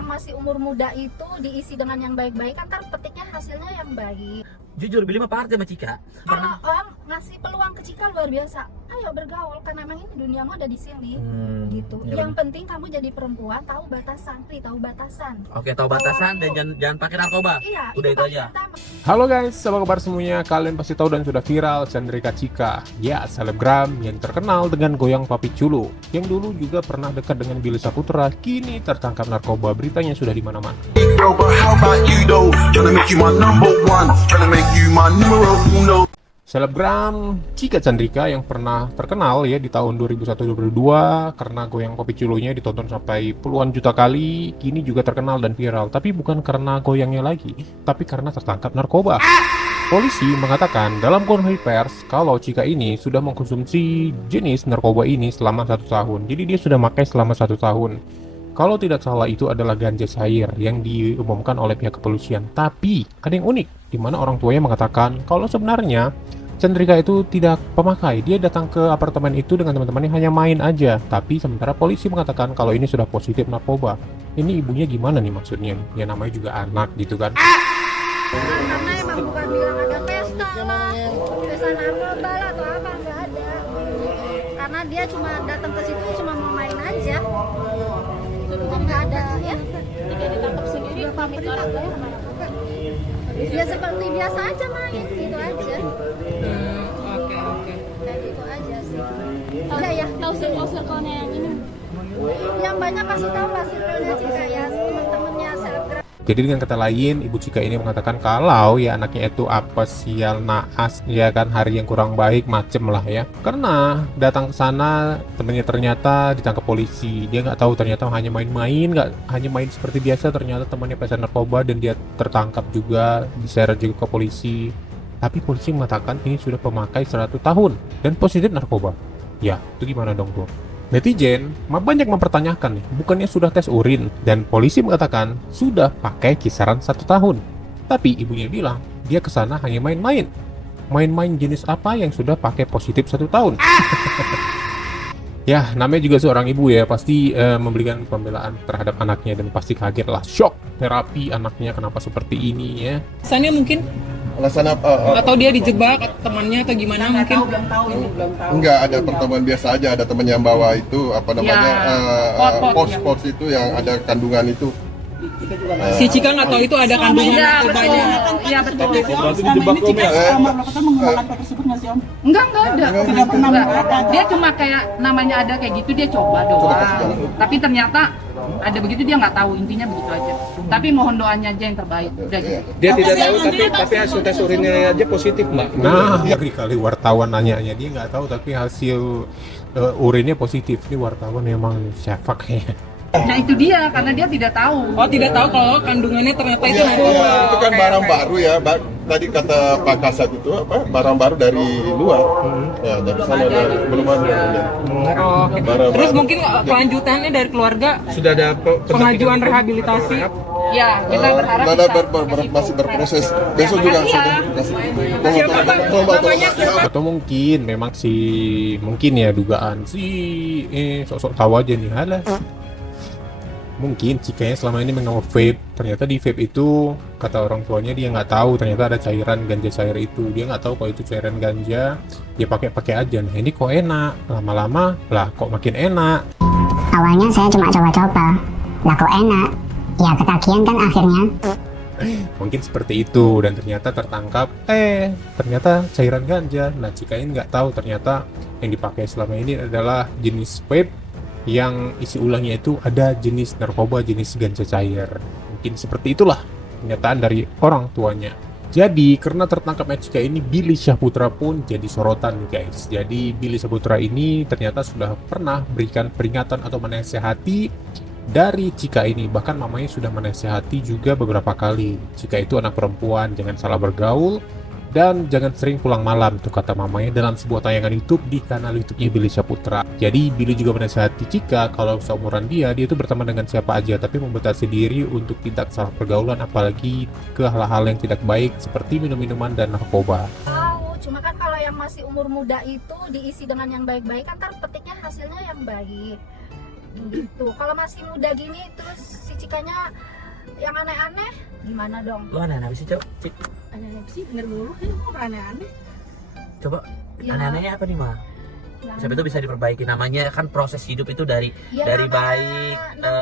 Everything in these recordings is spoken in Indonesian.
yang masih umur muda itu diisi dengan yang baik-baik, kan ntar petiknya hasilnya yang baik. Jujur Billy mah party sama Cika. Kalau orang ngasih peluang ke Cika luar biasa, ayo bergaul, karena memang ini duniamu ada di sini. Gitu. Ya Yang penting kamu jadi perempuan tahu batasan, tahu batasan. Oke, tahu batasan dan jangan pakai narkoba. Iya, Udah itu aja. pertama. Halo guys, apa kabar semuanya? Kalian pasti tahu dan sudah viral Chandrika Cika. Ya, selebgram yang terkenal dengan goyang papi culo. Yang dulu juga pernah dekat dengan Billy Saputra, kini tertangkap narkoba. Beritanya sudah di mana-mana. Yo, but how about you though? Tryna make you my number one, tryna make you my numero uno. Selebgram Cika Chandrika yang pernah terkenal ya di tahun 2001-2002 karena goyang papi culonya ditonton sampai puluhan juta kali, kini juga terkenal dan viral. Tapi bukan karena goyangnya lagi, tapi karena tertangkap narkoba. Polisi mengatakan dalam konferensi pers kalau Cika ini sudah mengkonsumsi jenis narkoba ini selama 1 tahun. Jadi dia sudah pakai selama 1 tahun. Kalau tidak salah itu adalah ganja cair yang diumumkan oleh pihak kepolisian. Tapi ada yang unik, di mana orang tuanya mengatakan kalau sebenarnya Chandrika itu tidak pemakai. Dia datang ke apartemen itu dengan teman-temannya hanya main aja. Tapi sementara polisi mengatakan kalau ini sudah positif narkoba. Ini ibunya gimana nih maksudnya? Ya namanya juga anak gitu kan. Karena emang bukan bilang ada pesta lah, pesta narkoba lah atau apa, nggak ada. Karena dia cuma datang ke situ cuma mau main aja. Nggak ada ya. Jika ditangkap sendiri pamit orang tua kemana? Ya seperti biasa aja main gitu aja. Oke. Kayak gitu aja sih. Ya. Tahu circle-nya yang ini? Yang banyak kasih tahu lah circle-nya Cika ya, teman-temannya selebgram. Jadi dengan kata lain, Ibu Cika ini mengatakan kalau ya anaknya itu apa sial naas, ya kan hari yang kurang baik macem lah ya. Karena datang ke sana temennya ternyata ditangkap polisi. Dia nggak tahu ternyata hanya main-main, nggak hanya main seperti biasa. Ternyata temannya pesan narkoba dan dia tertangkap juga, diseret juga ke polisi. Tapi polisi mengatakan ini sudah pemakai 100 tahun dan positif narkoba. Ya, itu gimana dong tuh? Netizen banyak mempertanyakan nih, bukannya sudah tes urin dan polisi mengatakan sudah pakai kisaran 1 tahun. Tapi ibunya bilang dia kesana hanya main-main. Main-main jenis apa yang sudah pakai positif 1 tahun? Ya, namanya juga seorang ibu ya, pasti memberikan pembelaan terhadap anaknya dan pasti kaget lah, shock terapi anaknya kenapa seperti ini ya. Kesannya mungkin Alasan apa? atau dia dijebak temannya atau gimana mungkin? Enggak, ada pertemuan biasa aja, ada temen yang bawa itu apa namanya pos itu yang ada kandungan itu. Si Cika nggak tahu itu ada kandungan narkobanya. Iya betul. Berarti dijebak Om ya? Enggak ada. Tidak pernah mengatakan. Dia cuma kayak namanya ada kayak gitu dia coba doang. Tapi ternyata ada begitu dia nggak tahu, intinya begitu aja. Tapi mohon doanya aja yang terbaik. Udah gitu. Dia tidak tahu tapi hasil tes urinnya aja positif, Mbak. Nah, kali wartawan nanya-nya dia nggak tahu tapi hasil urinnya positif. Ini wartawan memang syafak ya. Nah itu dia, karena dia tidak tahu. Oh, tidak tahu kalau kandungannya ternyata itu narkoba. Itu kan barang baru ya. Tadi kata Pak Kasat itu apa? Barang baru dari luar. Ya, dari sana belum ada. Oh, oke. Barang Terus baru. mungkin kelanjutannya dari keluarga Sudah ada pengajuan rehabilitasi. Ya, kita berharap Nada bisa. masih berproses. Besok juga Iya. Atau mungkin memang mungkin ya dugaan sosok tahu aja nih halah. Mungkin Cikanya selama ini mengenal vape, ternyata di vape itu kata orang tuanya dia nggak tahu ternyata ada cairan ganja cair itu. Dia nggak tahu kalau itu cairan ganja, dia pakai aja. Nah ini kok enak, lama-lama lah kok makin enak. Awalnya saya cuma coba-coba, lah kok enak, ya ketagihan kan akhirnya. Mungkin seperti itu dan ternyata tertangkap, ternyata cairan ganja. Nah Cikanya nggak tahu ternyata yang dipakai selama ini adalah jenis vape yang isi ulangnya itu ada jenis narkoba, jenis ganja cair. Mungkin seperti itulah pernyataan dari orang tuanya. Jadi karena tertangkapnya Cika ini, Billy Saputra pun jadi sorotan nih guys. Jadi Billy Saputra ini ternyata sudah pernah berikan peringatan atau menasehati dari Cika ini. Bahkan mamanya sudah menasehati juga beberapa kali. Cika itu anak perempuan, jangan salah bergaul dan jangan sering pulang malam, tuh kata mamanya dalam sebuah tayangan YouTube di kanal YouTube-nya Billy Saputra. Jadi Billy juga menasihati Cika kalau seumuran dia itu berteman dengan siapa aja, tapi membatasi diri untuk tidak salah pergaulan, apalagi ke hal-hal yang tidak baik seperti minum-minuman dan narkoba. Tahu, cuma kan kalau yang masih umur muda itu diisi dengan yang baik-baik, kan ntar petiknya hasilnya yang baik. gitu. Kalau masih muda gini terus si Cikanya yang aneh-aneh gimana dong? Lo aneh-aneh apa sih, Cok? Cik, Aneh-aneh sih denger dulu kan kok aneh-aneh. coba Ya. aneh-anehnya apa nih, Ma? Ya, Siapa itu bisa diperbaiki, namanya kan proses hidup itu dari Ya, dari namanya- baik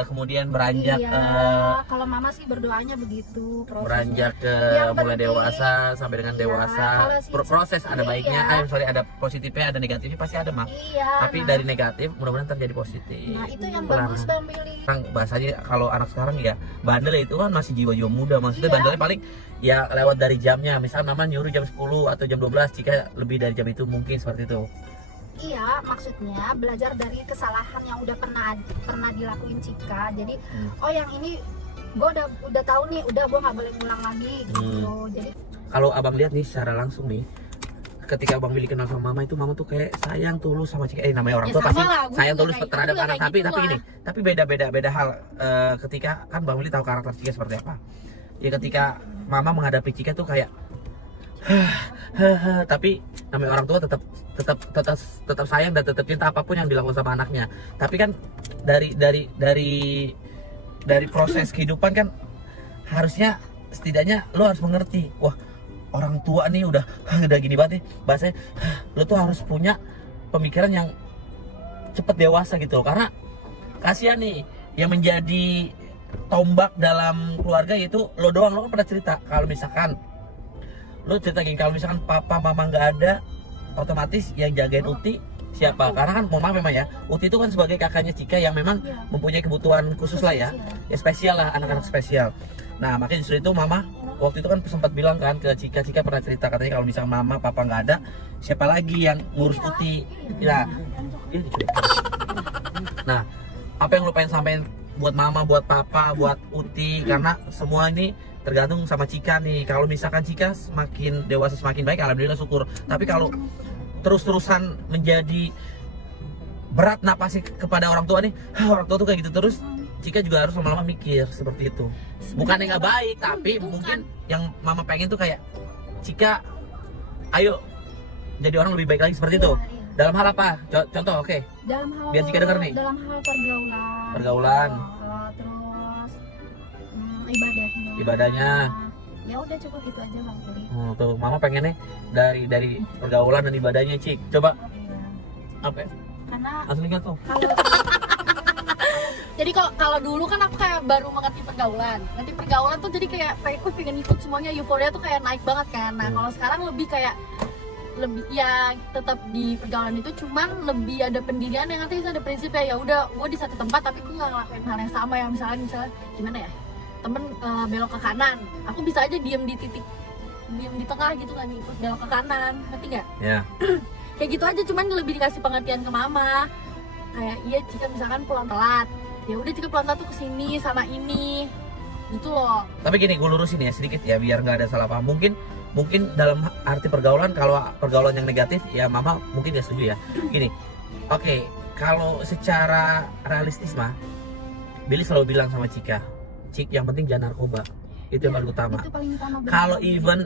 kemudian beranjak iya, kalau mama sih berdoanya begitu prosesnya. beranjak ke Yang mulai penting- dewasa sampai dengan Iya, dewasa. kalau si- Proses ada baiknya, iya. sorry, ada positifnya, ada negatifnya, pasti ada, Mak. Iya. Tapi nah, dari negatif mudah-mudahan terjadi positif. nah itu yang Pelan. bagus Bang Billy. Sekarang bahasanya kalau anak sekarang ya bandel itu kan masih jiwa-jiwa muda, maksudnya Iya. bandelnya paling ya lewat dari jamnya, misal mama nyuruh jam 10 atau jam 12, jika lebih dari jam itu mungkin seperti itu. Iya, maksudnya belajar dari kesalahan yang udah pernah dilakuin Cika. Jadi, oh yang ini gue udah tahu nih, udah gue nggak boleh ngulang lagi gitu. Jadi Kalau abang lihat nih secara langsung nih, ketika abang Billy kenal sama mama itu, mama tuh kayak sayang tulus sama Cika. Namanya orang Ya tua sama pasti lah, gue sayang juga tulus kayak terhadap gitu, anak. kayak Tapi gitu ini, lah. tapi beda hal. Ketika kan bang Billy tahu karakter Cika seperti apa. Ya ketika mama menghadapi Cika tuh kayak tapi namanya orang tua tetap sayang dan tetap cinta apapun yang dilakukan sama anaknya. Tapi kan dari proses kehidupan kan harusnya setidaknya lo harus mengerti, wah orang tua nih udah gini banget nih bahasanya, lo tuh harus punya pemikiran yang cepet dewasa gitu loh. Karena kasihan nih yang menjadi tombak dalam keluarga yaitu lo doang. Lo kan pernah cerita kalau misalkan lo cerita gini, kalau misalkan papa mama nggak ada, otomatis yang jagain Uti siapa? Karena kan mama memang ya, Uti itu kan sebagai kakaknya Cika yang memang mempunyai kebutuhan khusus lah ya, ya spesial lah, anak-anak spesial. Nah makanya justru itu mama waktu itu kan sempat bilang kan ke Cika pernah cerita katanya kalau misalnya mama papa nggak ada, siapa lagi yang ngurus Uti? Ya, nah apa yang lo pengen sampein buat mama, buat papa, buat Uti, karena semua ini tergantung sama Cika nih. Kalau misalkan Cika semakin dewasa semakin baik, alhamdulillah syukur. Tapi kalau terus-terusan menjadi berat napasnya kepada orang tua nih, orang tua tuh kayak gitu terus, Cika juga harus lama-lama mikir seperti itu. Bukannya nggak baik, tapi mungkin yang mama pengen tuh kayak Cika, ayo jadi orang lebih baik lagi seperti itu. Dalam hal apa? Contoh, oke. dalam hal Biar Cika denger nih. dalam hal pergaulan. Pergaulan. Terus Ibadahnya. Ya udah cukup itu aja Bang Billy. Tuh, mama pengennya dari pergaulan dan ibadahnya, Cik. Coba apa ya? Karena Aslinya tuh. Jadi kalau dulu kan aku kayak baru mengerti pergaulan. Nanti pergaulan tuh jadi kayak pengen ikut semuanya, euforia tuh kayak naik banget kan. Nah, kalau sekarang lebih kayak lebih ya tetap di pergaulan itu, cuman lebih ada pendirian yang nanti ada prinsipnya. Ya udah, gue di satu tempat tapi gue nggak ngelakuin hal yang sama. Yang misalnya gimana ya, temen belok ke kanan, aku bisa aja diem di tengah gitu kan, ikut belok ke kanan, ngerti nggak? Ya. Kayak gitu aja, cuman lebih dikasih pengertian ke mama. Kayak iya Cika misalkan pulang telat, ya udah Cika pulang telat tuh kesini sama ini gitu loh. Tapi gini, gue lurusin ya sedikit ya biar nggak ada salah paham. Mungkin dalam arti pergaulan, kalau pergaulan yang negatif ya mama mungkin gak setuju ya. Gini, oke, kalau secara realistis mah Billy selalu bilang sama Cika, Cik, yang penting jangan narkoba. Itu yang paling utama. Itu paling utama. Kalau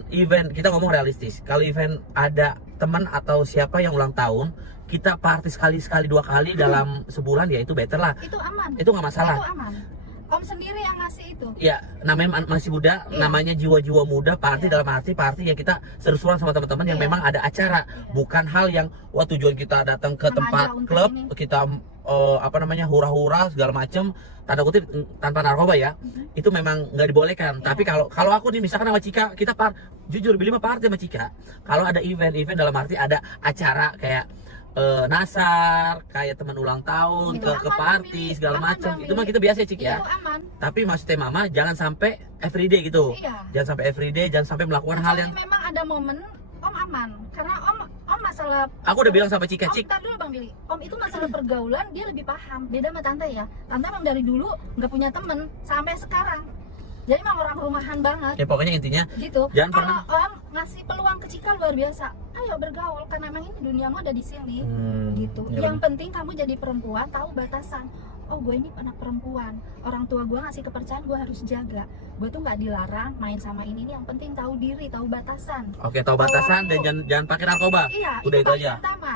event kita ngomong realistis, kalau event ada teman atau siapa yang ulang tahun, kita party sekali 2 kali dalam sebulan, ya itu better lah. Itu aman. Itu nggak masalah. Itu aman. Om sendiri yang ngasih itu. Ya, namanya masih muda, namanya jiwa-jiwa muda, party dalam arti party ya kita seru-seruan sama teman-teman yang memang ada acara, bukan hal yang wah tujuan kita datang ke tempat klub, kita hura-hura segala macam, tanda kutip tanpa narkoba ya. Itu memang nggak dibolehkan. Tapi kalau aku nih misalkan sama Cika, kita jujur Billy mah party sama Cika. Kalau ada event dalam arti ada acara kayak nasar, kayak teman ulang tahun, ke party segala macam, itu mah kita biasa Cik ya. Tapi maksudnya mama jangan sampai everyday gitu. Jangan sampai everyday, jangan sampai melakukan hal yang memang ada momen Om aman, karena Om masalah. Aku udah bilang sama Cika, Cik. Bentar dulu Bang Billy. Om itu masalah pergaulan dia lebih paham. Beda sama Tante ya. Tante emang dari dulu nggak punya temen sampai sekarang. Jadi emang orang rumahan banget. Ya pokoknya intinya gitu. Jangan Kalau pernah Om ngasih peluang ke Cika luar biasa. Ayo bergaul, karena emang ini duniamu ada di sini. Gitu. Ya Yang penting kamu jadi perempuan tahu batasan. Oh gue ini anak perempuan, orang tua gue ngasih kepercayaan, gue harus jaga. Gue tuh nggak dilarang main sama ini. Yang penting tahu diri, tahu batasan. Oke, tahu batasan dan jangan pakai narkoba. Iya, udah itu paling aja. Pertama.